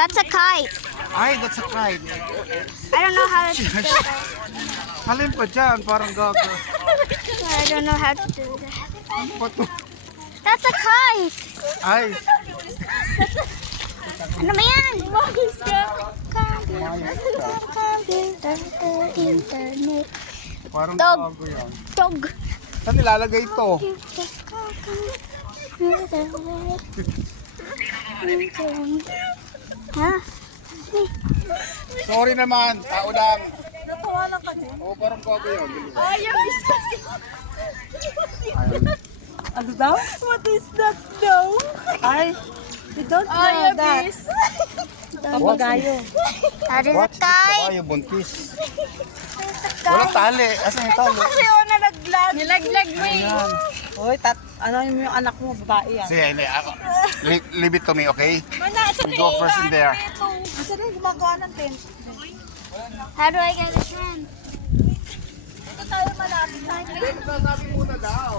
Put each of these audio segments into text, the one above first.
That's a kite. Ay, that's a kite. I don't know how to do that. Halin pa dyan, parang gago. I don't know how to do that. Pato. That's a kite. Ay, Ano ba yan? Computer, internet. parang Dog. gago yan. Dog. Saan nilalagay ito? Ha? Sorry naman, tao lang. Natuwa lang ka din. Oo, parang gago yun. Ayaw, discuss. Ayun. Ano daw? What is that daw? Ay, you don't know that. Papagayo. That is a What? kite. Babae, buntis. Walang tali. Asan yung tali? Kasi yung nalaglag. Nilaglag mo eh. Hoy, ano yung anak mo, babae yan. Sige, hindi. Leave it to me, okay? We go first in there. Kasi rin gumagawa ng tent. How do I get this in? Ito tayo malapit. Sabi muna daw.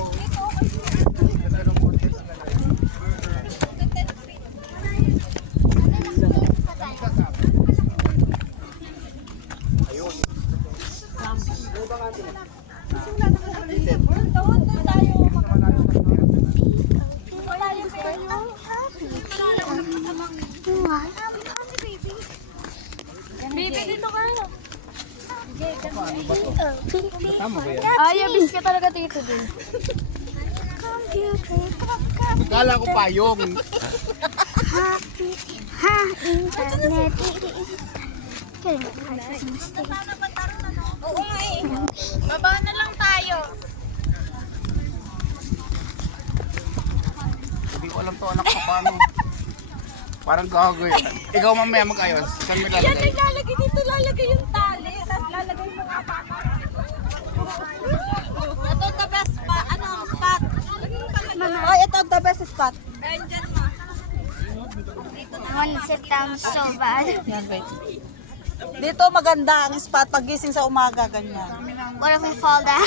Baby, dito kayo. Tama ba yan? Ay, abis ka talaga dito din. Kala ko payong. Ha? Internet. Mistake. Oo nga eh. Baba na lang tayo. Hindi ko alam to anak ko paano. Parang gago yan. Ikaw mamaya mag-ayos. Saan mo Yan, lalagay? lalagay dito, lalagay yung tali. Tapos lalagay mo nga papa. Ito the best spot. Ano, spot? Oh, ito the best spot. Benjan mo. I want to sit down so bad. Yan, wait. Dito maganda ang spot pagising sa umaga, ganyan. What if we fall down?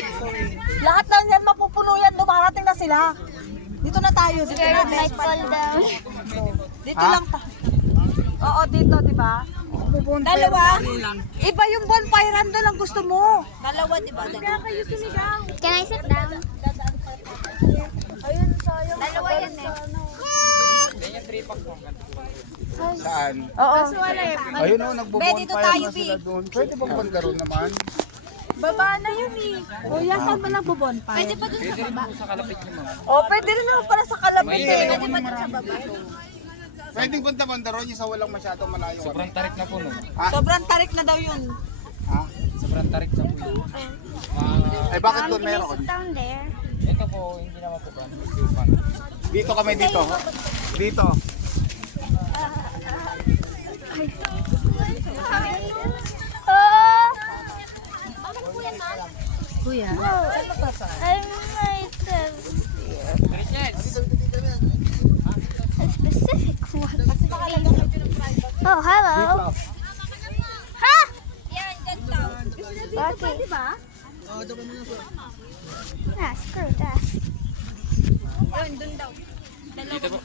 Lahat lang yan mapupuno yan, dumarating na sila. Dito na tayo, dito na I might fall down. Dito lang ta. Oo, dito, di ba? Dalawa. Iba yung bonfire, ando lang gusto mo. Dalawa, di ba? Kaya kayo sumigaw. Can I sit down? Ayun, sayang. Dalawa yan eh. Saan? Oo. Ayun o, Dito tayo, nagbubonfire na sila doon. Pwede bang bangaro naman? Baba na yun eh. Kuya, saan ba nagbobonfire? Pwede pa dun sa baba. Oh, pwede rin naman pala sa kalapit eh. Pwede pa dun sa baba. Pwedeng banda-bandaro niya sa walang masyadong malayo. Sobrang tarik na po no. Sobrang tarik na daw yun. Ha? Sobrang tarik na po yun. Eh bakit doon Can I meron? sit down there? Ito po, hindi naman po ba? Dito kami dito. Dito. Kuya. I might have a specific one. Oh, hello. Ha? Bakit? Ah, screw that. Dito po.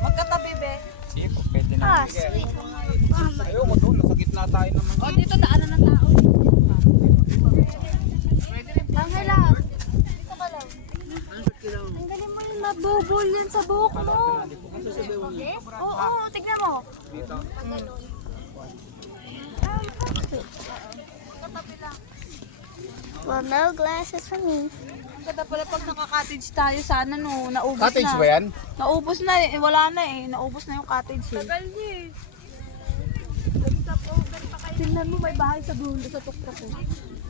Magkatabi, be. Sige po, pwede na. Ah, sweet. Ayoko doon, nasa gitna tayo naman. Oh, dito daanan ng tao. Ang hilaw. Ang galing mo yung mabubol yan sa buhok mo. Oo, tignan mo. Well, no glasses for me. Ganda pala pag naka-cottage tayo sana no, naubos Cottage na. ba yan? Naubos na eh, wala na eh, naubos na yung cottage eh. Tagal niya eh. Tingnan mo, may bahay sa dulo sa tuktok ko.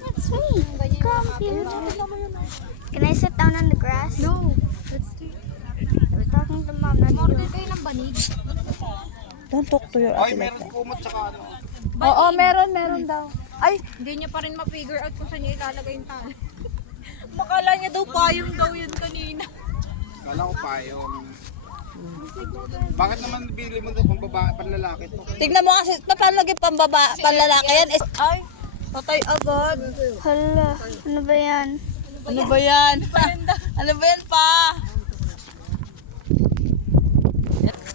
That's sweet. Computer. Can I sit down on the grass? No, let's do We're talking to mom, not you. kayo ng banig. Don't talk to your Ay, meron kumot tsaka ano. Oo, meron daw. Ay, Hindi niya pa rin ma-figure out kung saan niya ilalagay yung tali. makala niya daw payong daw yun kanina. Kala ko payong. Bakit naman bili mo doon pang babae, panlalaki to? Tignan mo kasi, paano lagi panlalaki yan? Ay, patay agad. Hala, ano ba yan? Ano ba yan? Ano ba yan pa?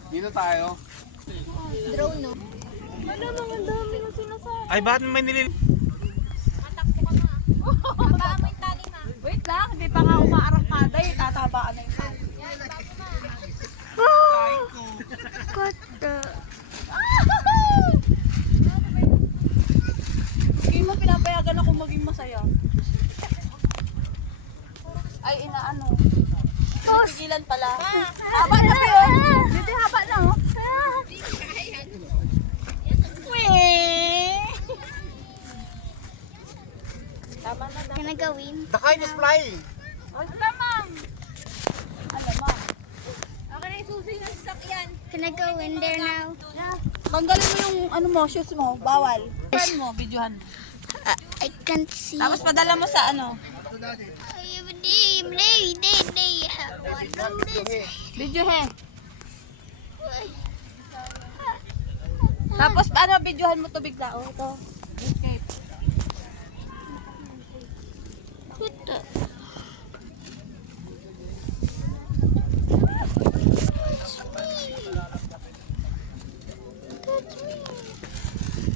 Dito tayo. Drone, no? Ay, bakit may nilil... Wait lang, hindi pa nga umaarangkada eh. Tatabaan na yung tali. Kota. Hindi mo pinapayagan ako maging masaya. Ay, inaano. Pigilan pala. Haba na ba yun? Hindi, haba na oh. Tama na na. Can I go in? The kite is flying. Ay, lamang. Alamang. Ako na yung susi ng sasakyan. Can I go in there now? Tanggalin mo yung ano mo, shoes mo. Bawal. Videohan mo, videohan mo. I can't see. Tapos padala mo sa ano. Video he. Tapos paano videohan mo to bigla? Oh, ito. Escape.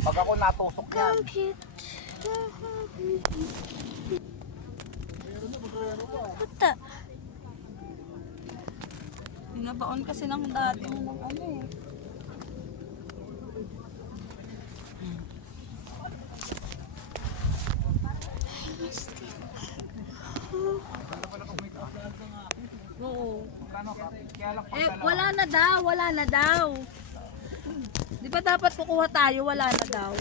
Pag ako natusok yan. Kota. Binabaon kasi ng dati mo ng ano eh. Oo. Eh, wala na daw, wala na daw. Di ba dapat kukuha tayo, wala na daw.